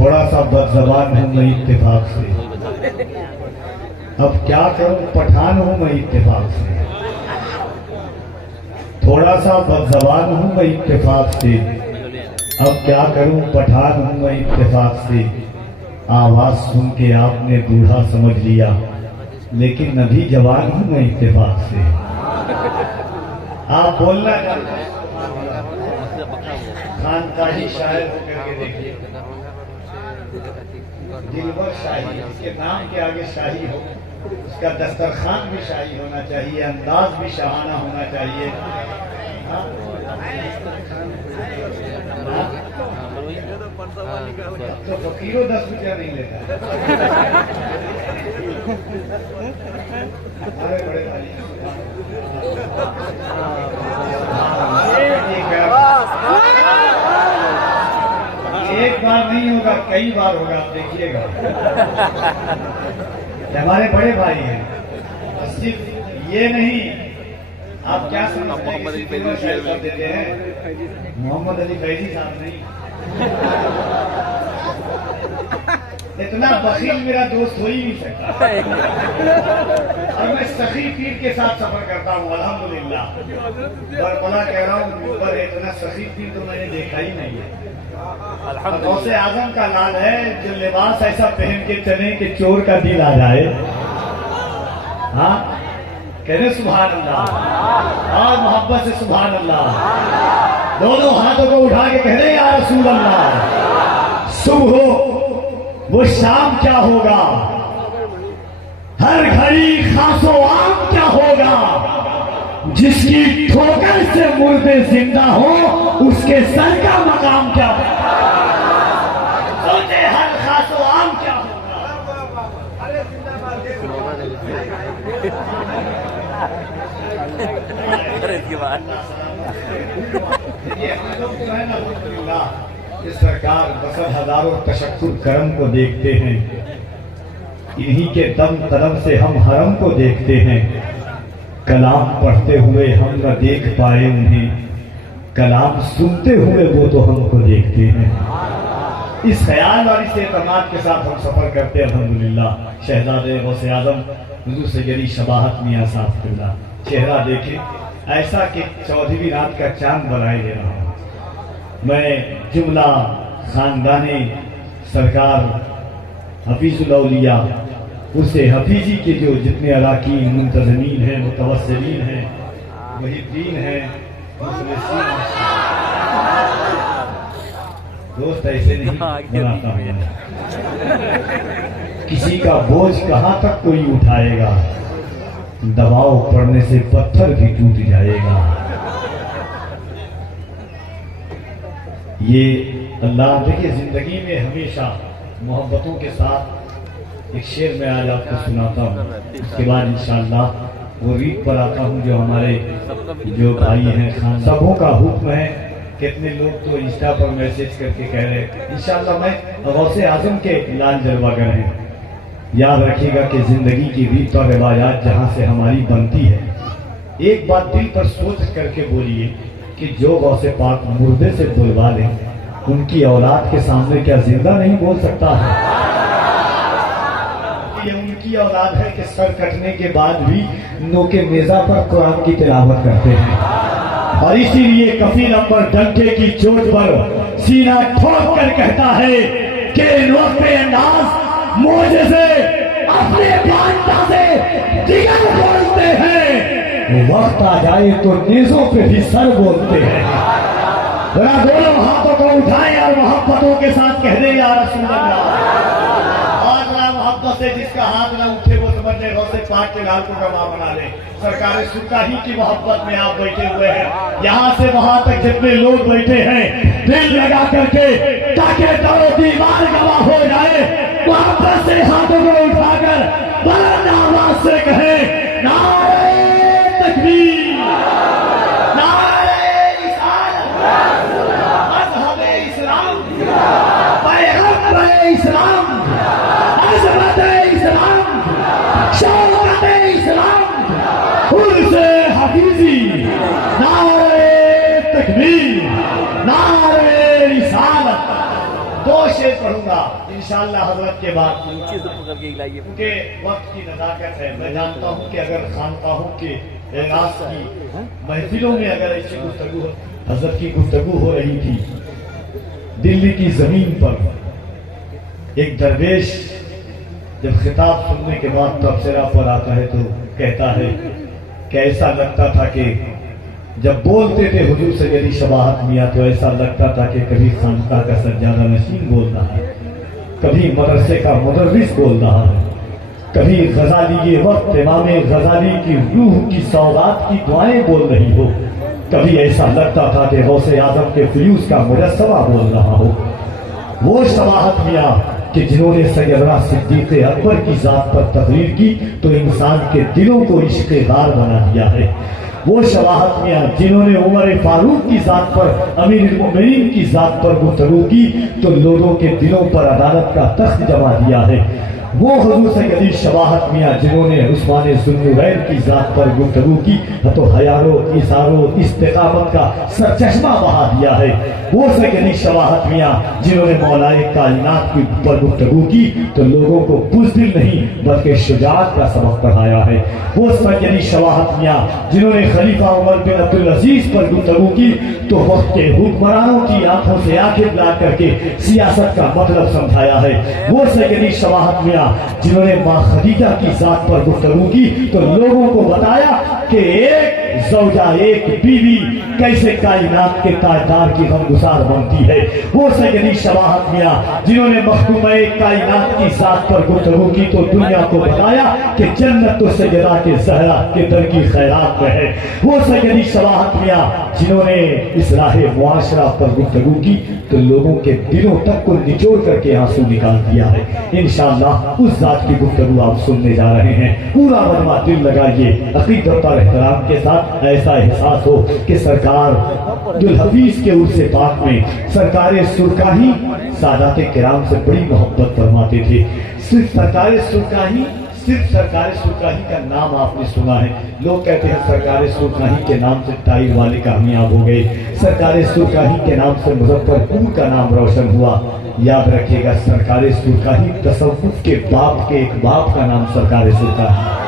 थोड़ा सा बदज़बान हूँ मैं इत्तेफाक से, अब क्या करूं पठान हूं मैं इत्तेफाक से। थोड़ा सा बदज़बान हूं मैं इत्तेफाक से, अब क्या करूं पठान हूं मैं इत्तेफाक से। आवाज सुन के आपने बूढ़ा समझ लिया, लेकिन अभी जवान हूं मैं इत्तेफाक से। आप बोलना खानकाही शायर होकर के देखिए, दिलबर शाही, इसके नाम के आगे शाही हो, उसका दस्तरखान भी शाही होना चाहिए, अंदाज भी शाहाना होना चाहिए। तो फकीरों 10 रुपया नहीं लेता। अरे बड़े भाई एक बार नहीं होगा, कई बार होगा, आप देखिएगा। हमारे बड़े भाई हैं, सिर्फ ये नहीं, आप क्या समझते हैं कि शायद देते हैं? मोहम्मद अली फैजी साहब नहीं। इतना बखील मेरा दोस्त हो ही नहीं सकता। और मैं सखी पीर के साथ सफर करता हूँ अल्हम्दुलिल्लाह। बरबला कह रहा हूँ, ऊपर इतना सखी पीर तो मैंने देखा ही नहीं है। गौसे आजम का लाल है जो लिबास ऐसा पहन के चले कि चोर का दिल आ जाए। हाँ कहने सुभान अल्लाह, और मोहब्बत से सुभान अल्लाह, दोनों हाथों को उठा के कह रहे या रसूल अल्लाह। सुबह हो वो शाम क्या होगा, हर घड़ी खासो आम क्या होगा, जिसकी ठोकर से मुर्दे जिंदा हो उसके सर का मकाम क्या होगा। सोचे हर खासो आम क्या होगा। इस सरकार बसर हजारों तशक्कुर करम को देखते हैं, इन्हीं के दम कदम से हम हरम को देखते हैं। कलाम पढ़ते हुए हम न देख पाए उन्हें, कलाम सुनते हुए वो तो हमको देखते हैं। इस ख्याल और इस एतमाद के साथ हम सफर करते हैं अल्हम्दुलिल्लाह। शहजादे गौसे आजम हुजूर सैयदी शबाहत मियां साहब चेहरा देखे ऐसा कि 14वीं रात का चांद बनाए दे रहा हूं। मैं जुमला खानदाने सरकार हफीजुल औलिया उसे हफीजी के जो जितने अराकीन मुंतज़मीन हैं, मुतवस्सिलीन हैं, मुहिद्दीन हैं, मुखलिसीन हैं। दोस्त ऐसे नहीं बनाता हूं। किसी का बोझ कहां तक कोई उठाएगा, दबाव पड़ने से पत्थर भी टूट जाएगा। ये अल्लाह देखिए, जिंदगी में हमेशा मोहब्बतों के साथ एक शेर मैं आज आपको सुनाता हूँ, उसके बाद इंशाअल्लाह वो रीत पर आता हूँ। जो हमारे जो भाई हैं खान सबों का हुक्म है। कितने लोग तो इंस्टा पर मैसेज करके कह रहे हैं इंशाअल्लाह मैं गौसे आजम के लाल जलवागर हैं। याद रखिएगा कि जिंदगी की रीत और रिवायात जहाँ से हमारी बनती है, एक बात दिल पर सोच करके बोलिए कि जो गौसे पाक मुर्दे से बुलवा लें, उनकी औलाद के सामने क्या जिंदा नहीं बोल सकता है? ये उनकी औलाद है कि सर कटने के बाद भी नोके नेजा पर कुरान की तिलावत करते हैं। और इसीलिए कफील अंबर डंके की चोट पर सीना ठोक कर कहता है कि नोके अंदाज मोजे से अपने बांटा से जिगर बोलते हैं, वक्त आ जाए तो नेजों पे भी सर बोलते हैं। जरा दोनों हाथों को उठाएं और मोहब्बतों के साथ कह दे या रसूल अल्लाह। और जरा मोहब्बत से जिसका हाथ ना उठे वो समझ ले गौसे पाक के लाल को गवाह बना ले। सरकार सुल्तान ही की मोहब्बत में आप बैठे हुए हैं, यहाँ से वहां तक जितने लोग बैठे हैं दिल लगा करके ताकि दरो दीवार गवाह हो जाए, मोहब्बत से हाथों को उठाकर बुलंद आवाज से कहे नारे तकबीर, नारे रिसालत, मज़हब-ए इस्लाम, पैगंबर-ए इस्लाम, अज़मत-ए इस्लाम, शौकत-ए इस्लाम, उर्स-ए हफीजी, नारे तकबीर, नारे रिसालत। दो शेर पढ़ूंगा इंशाअल्लाह हजरत के बाद, क्योंकि वक्त की नजाकत है। मैं जानता हूँ कि अगर खानकाहों के एलास की महफिलों में अगर ऐसी गुफ्तगू हजरत की गुफ्तगू हो रही थी, दिल्ली की जमीन पर एक दरवेश जब खिताब सुनने के बाद तबसरा पर आता है तो कहता है कि ऐसा लगता था कि जब बोलते थे हुजूर सैयदी शबाहत मियां तो ऐसा लगता था कि कभी खानकाह का सज्जादा नशीन बोल रहा है, कभी मदरसे का मुदर्रिस बोल रहा है, कभी गजाली ये वक्त इमाम गजाली की रूह की सौगात की दुआएं बोल रही हो, कभी ऐसा लगता था कि गौसे आजम के फ्यूज का मुजस्समा बोल रहा हो। वो शबाहत मियां कि जिन्होंने सैयदना सिद्दीक़ अकबर की जात पर तकरीर की तो इंसान के दिलों को इश्क़-ए-दार बना दिया है। वो शबाहत मियां जिन्होंने उमर फारूक की जात पर, अमीरुल मोमिनीन की जात पर गुफ्तगू की तो लोगों के दिलों पर अदालत का तख्त जमा दिया है। वो हुजूर सैयदी शबाहत मियां जिन्होंने उस्मान ज़ुन्नुरैन की जात पर गुफ्तगू की तो हयारो इसारो इस्तिकामत का सरचश्मा बहा दिया है। वो सैयदी शबाहत मियां जिन्होंने मौलाए कायनात की पर गुफ्तगू की तो लोगों को बुज़दिल नहीं बल्कि शुजाअत का सबक पढ़ाया है। वो सैयदी शबाहत मियां जिन्होंने खलीफा उमर बिन अब्दुल अजीज पर गुफ्तगू की तो वक्त के हुक्मरानों की आंखों से आंखें मिला करके सियासत का मतलब समझाया है। वो सैयदी शबाहत मियां जिन्होंने मां खदीजा की जात पर गुफ्तगू की तो लोगों को बताया कि एक ज़ौजा एक बीवी कैसे कायनात के ताजदार की गमगुसार बनती है। वो सैयदी शबाहत मियां जिन्होंने मखदूम कायनात की जात पर गुफ्तगू की तो दुनिया को बताया कि जन्नत तो सैयदा के ज़हरा के दर की खैरात में है। वो सैयदी शबाहत मियां जिन्होंने इस्लाहे मुआशरा पर गुफ्तगू की तो लोगों के दिलों तक को निचोड़ करके आंसू निकाल दिया है। इंशाअल्लाह उस जात की गुफ्तगू आप सुनने जा रहे हैं। पूरा मनवा दिल लगाइए, अकीदत और एहतराम के साथ ऐसा एहसास हो कि सरकार अब्दुल हफीज के उर्से पाक में सरकार सुरकाही सादात किराम से बड़ी मोहब्बत फरमाते थे। सिर्फ सरकार सुरकाही का नाम आपने सुना है, लोग कहते हैं सरकार सुरकाही के नाम से टाइल वाले कामयाब हो गए, सरकार सुरकाही के नाम से मुजफ्फरपुर का नाम रोशन हुआ। याद रखिएगा सरकार सुरकाही तसव्वुफ के बाप के एक बाप का नाम सरकार सुरकाही।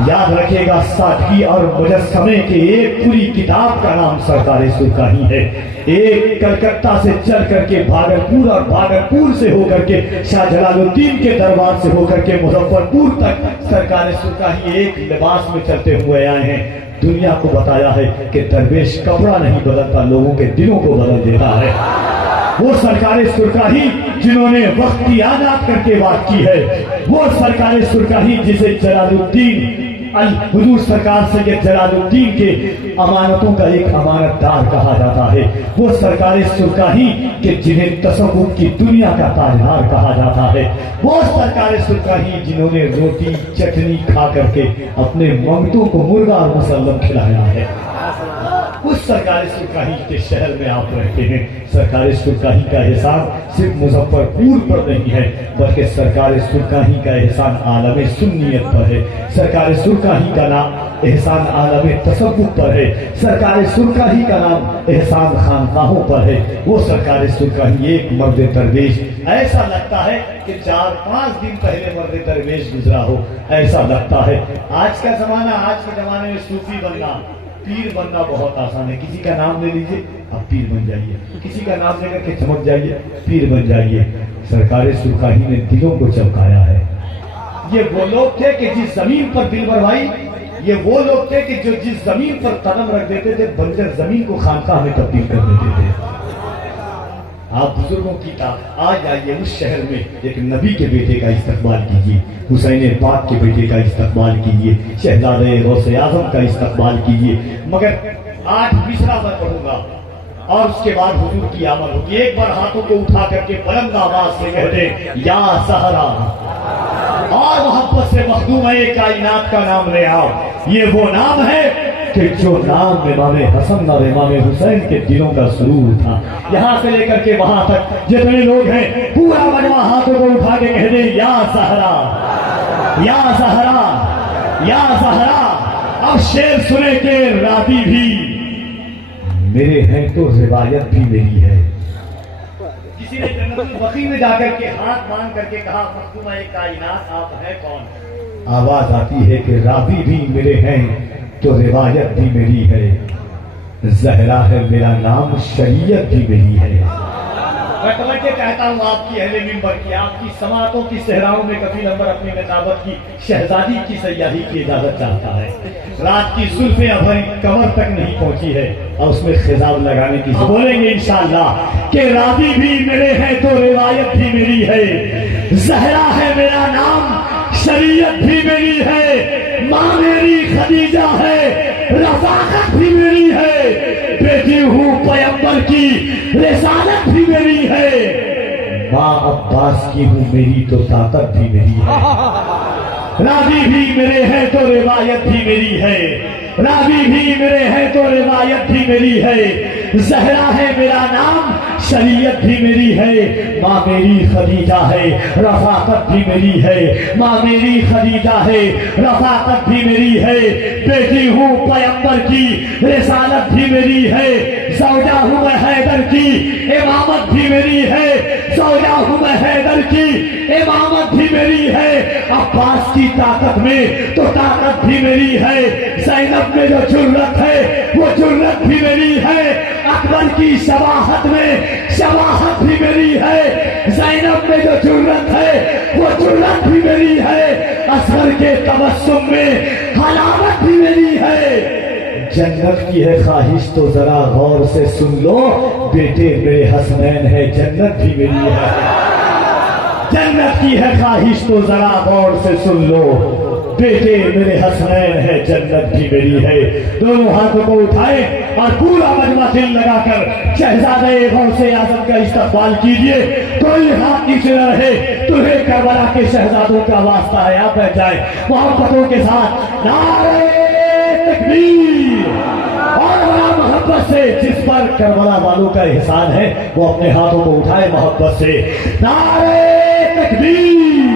याद रखिएगा सादगी और मुजस्समे के एक पूरी किताब का नाम सरकार सुरकाही है। एक कलकत्ता से चल करके भागलपुर और भागलपुर से होकर के शाह जलालुद्दीन के दरबार से होकर के मुजफ्फरपुर तक सरकार सुरकाही एक लिबास में चलते हुए आए हैं। दुनिया को बताया है कि दरवेश कपड़ा नहीं बदलता, लोगों के दिलों को बदल देता है। वो सरकार सुरकाही जिन्होंने वक्त की आजाद करके बात की है। वो सरकार सुरकाही जिसे जलालुद्दीन हुजूर सरकार सैयद जलालुद्दीन के अमानतों का एक अमानतदार कहा जाता है। वो सरकार सुरकाही के जिन्हें तसव्वुफ की दुनिया का ताजदार कहा जाता है। वो सरकार सुरकाही जिन्होंने रोटी चटनी खा करके अपने मंगतों को मुर्गा और मुसल्लम खिलाया है। उस सरकार सुरकाही के शहर में आप रहते हैं। सरकार सुरकाही का एहसान सिर्फ मुजफ्फरपुर पर नहीं है बल्कि सरकार सुरकाही का एहसान आलम सुन्नियत पर है। सरकार सुरकाही का नाम एहसान आलम तसव्वुफ पर है। सरकार सुरकाही का नाम एहसान खानकाहों पर है। वो सरकार सुरकाही एक मर्द दरवेश, ऐसा लगता है कि 4-5 दिन पहले मर्द दरवेश गुजरा हो, ऐसा लगता है। आज के जमाने में सूफी बनना, पीर बनना बहुत आसान है। किसी का नाम ले लीजिए आप पीर बन जाइए, किसी का नाम लेकर के चमक जाइए पीर बन जाइए। सरकार सुरकाही ने दिलों को चमकाया है। ये वो लोग थे कि जिस जमीन पर दिलबर भाई, ये वो लोग थे कि जो जिस जमीन पर कदम रख देते थे बंजर जमीन को खानकाह में तब्दील कर देते थे। आप बुजुर्गों की आज आइए उस शहर में एक नबी के बेटे का इस्तकबाल कीजिए, हुसैन पाक के बेटे का इस्तकबाल कीजिए, शहजादे गौसे आजम का इस्तकबाल कीजिए। मगर आज मिसरा मैं पढ़ूंगा और उसके बाद हुजूर की आमद होगी। एक बार हाथों को उठा करके बुलंद आवाज से कह दे या सहरा, और मोहब्बत से मखदूम कायनात का नाम ले आओ। ये वो नाम है कि जो नाम इमाम हसन और इमाम हुसैन के दिलों का सुरूर था। यहाँ से लेकर के वहां तक जितने लोग हैं पूरा मजमा हाथों को उठा के कह दे या सहरा, या सहरा, या सहरा। अब शेर सुने के राती भी मेरे हैं तो रिवायत भी मेरी है। किसी ने जन्नतुल बकी में जाकर के हाथ मांग करके कहा, मखदूम कायनात आप हैं कौन? आवाज आती है कि रावी भी मेरे हैं तो रिवायत भी मेरी है, जहरा है मेरा नाम, शरीयत भी मेरी है। मैं समझ के कहता हूँ आपकी अहले मिंबर की, आपकी समातों की सहराओं में कफील अंबर अपनी नजाबत की शहजादी की सयाही की इजाजत चाहता है। रात की जुल्फे अभरी कमर तक नहीं पहुंची है और उसमें खिजाब लगाने की बोलेंगे इंशाअल्लाह कि रावी भी मेरे हैं तो रिवायत भी मेरी है, जहरा है मेरा नाम, शरीयत भी मेरी है, माँ मेरी खदीजा है, रफाकत भी मेरी है, बेटी हूँ पैगंबर की, रिसालत भी मेरी है, माँ अब्बास की हूँ मेरी तो ताकत भी मेरी है। रावी भी मेरे हैं तो रिवायत भी मेरी है, रावी भी मेरे हैं तो रिवायत भी मेरी है, जहरा है मेरा नाम, शरीयत भी मेरी है, माँ मेरी खदीजा है, रफाकत भी मेरी है, माँ मेरी खदीजा है, रफाकत भी मेरी है, बेटी हूँ पैगंबर की, रिसालत भी मेरी है, सौजा हूँ मैं हैदर की, इमामत भी मेरी है, सौजा हूँ मैं हैदर की, इमामत भी मेरी है, अब्बास की ताकत में तो ताकत भी मेरी है, ज़ैनब में जो जुर्रत है वो जुर्रत भी मेरी है, अकबर की शवाहत में शवाहत भी मेरी है, ज़ैनब में जो जुर्रत है वो जुर्रत भी मेरी है, असगर के तबस्सुम में हलावत भी मेरी है। जन्नत की है ख्वाहिश तो जरा गौर से सुन लो, बेटे मेरे हसनैन है, जन्नत भी मेरी है। जन्नत की है ख्वाहिश तो जरा गौर से सुन लो, बेटे मेरे हसनैन है, जन्नत भी मेरी है। दोनों हाथों को उठाए और पूरा मजमा दिल लगाकर शहजादे गौसे आजम का इस्तकबाल कीजिए। कोई हाथ नीचे न रहे, तुम्हें करबला के शहजादों का वास्ता है, आप बैठ जाए मोहब्बतों के साथ। नारे तकबीर और बड़ा मोहब्बत से, जिस पर करबला वालों का एहसान है वो अपने हाथों को उठाए मोहब्बत से। नारे तकबीर।